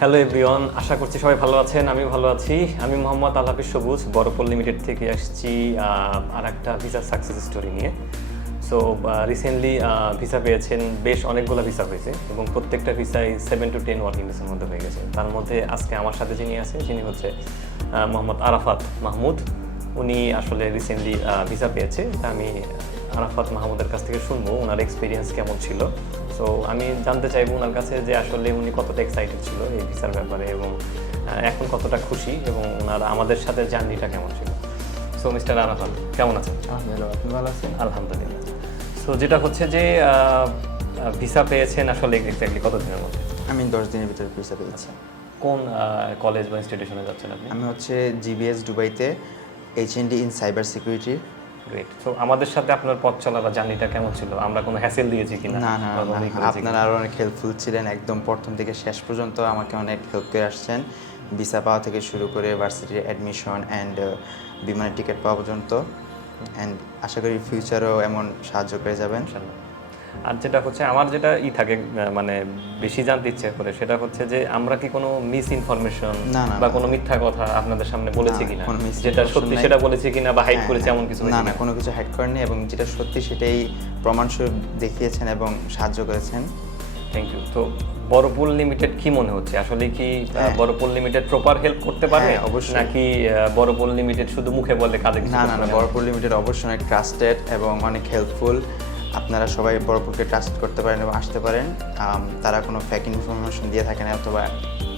Hello everyone, আশা করছি সবাই ভালো আছেন। আমি ভালো আছি। আমি মোহাম্মদ আল হাফিজ সবুজ, বড়পল লিমিটেড থেকে আসছি আর একটা ভিসা সাকসেস স্টোরি নিয়ে। সো রিসেন্টলি ভিসা পেয়েছেন, বেশ অনেকগুলো ভিসা হয়েছে এবং প্রত্যেকটা ভিসাই 7 to 10 ওয়ার্কিং ডেজের মধ্যে হয়ে গেছে। তার মধ্যে আজকে আমার সাথে যিনি আছেন যিনি হচ্ছে মোহাম্মদ আরাফাত মাহমুদ। উনি আসলে রিসেন্টলি ভিসা পেয়েছে। তা আমি আরাফাত মাহমুদের কাছ থেকে শুনবো ওনার এক্সপিরিয়েন্স কেমন ছিল। সো আমি জানতে চাইবো ওনার কাছে যে আসলে উনি কতটা এক্সাইটেড ছিল এই ভিসার ব্যাপারে এবং এখন কতটা খুশি এবং ওনার আমাদের সাথে জার্নিটা কেমন ছিল। সো মিস্টার আরাফাত কেমন আছেন? আপনি ভালো আছেন? আলহামদুলিল্লাহ। সো যেটা হচ্ছে যে ভিসা পেয়েছেন আসলে এক্স্যাক্টলি কতদিনের মধ্যে? আমি 10 দিনের ভিতরে ভিসা পেয়েছি। কোন কলেজ বা ইনস্টিটিউশনে যাচ্ছেন আপনি? আমি হচ্ছে জিবিএস দুবাইতে এইচএনডি in cyber security. Great. So আমাদের সাথে আপনার পথ চলা বা জার্নিটা কেমন ছিল? আমরা কোনো হ্যাসেল দিয়েছি কিনা? না না আপনারা আরও অনেক হেল্পফুল ছিলেন, একদম প্রথম থেকে শেষ পর্যন্ত আমাকে অনেক হেল্প করে আসছেন। ভিসা পাওয়া থেকে শুরু করে ভার্সিটির অ্যাডমিশন অ্যান্ড বিমানের টিকিট পাওয়া পর্যন্ত। অ্যান্ড আশা করি ফিউচারেও এমন সাহায্য করে যাবেন। আর যেটা হচ্ছে আমার যেটা থাকে মানে বেশি জানতে ইচ্ছে করে সেটা হচ্ছে যে আমরা কি কোনো মিস ইনফরমেশন বা কোনো মিথ্যা কথা আপনাদের সামনে বলেছি কিনা, যেটা সত্যি সেটা বলেছি কিনা বা হাইড করেছি এমন কিছু? না না, কোনো কিছু হাইড করেননি এবং যেটা সত্যি সেটাই প্রমাণস্বরূপ দেখিয়েছেন এবং সাহায্য করেছেন। Thank you. তো বড়পল লিমিটেড কি মনে হচ্ছে আসলে কি বড়পল লিমিটেড প্রপার হেল্প করতে পারে অবশ্যই, নাকি বড়পল লিমিটেড শুধু মুখে বলে কাজে কিছু? না না, বড়পল লিমিটেড অবশ্যই অনেক ট্রাস্টেড এবং অনেক হেল্পফুল। আপনারা সবাই বড়পলকে ট্রাস্ট করতে পারেন এবং আসতে পারেন। তারা কোনো ফেক ইনফরমেশন দিয়ে থাকে না অথবা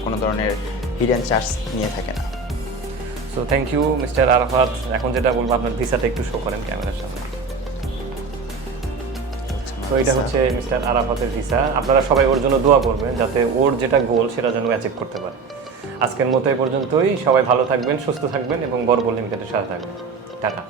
কোনো ধরনের হিডেন চার্জ নিয়ে থাকে না। So thank you mister Arafat. এখন যেটা বলবো আপনার ভিসাটা একটু শো করেন ক্যামেরার সামনে। তো এটা হচ্ছে মিস্টার আরাফাতের ভিসা। আপনারা সবাই ওর জন্য দোয়া করবেন যাতে ওর যেটা গোল সেটা যেন অ্যাচিভ করতে পারে। আজকের মতো এই পর্যন্তই। সবাই ভালো থাকবেন, সুস্থ থাকবেন এবং বড়পল লিমিটেডের সাথে থাকবেন। টাটা।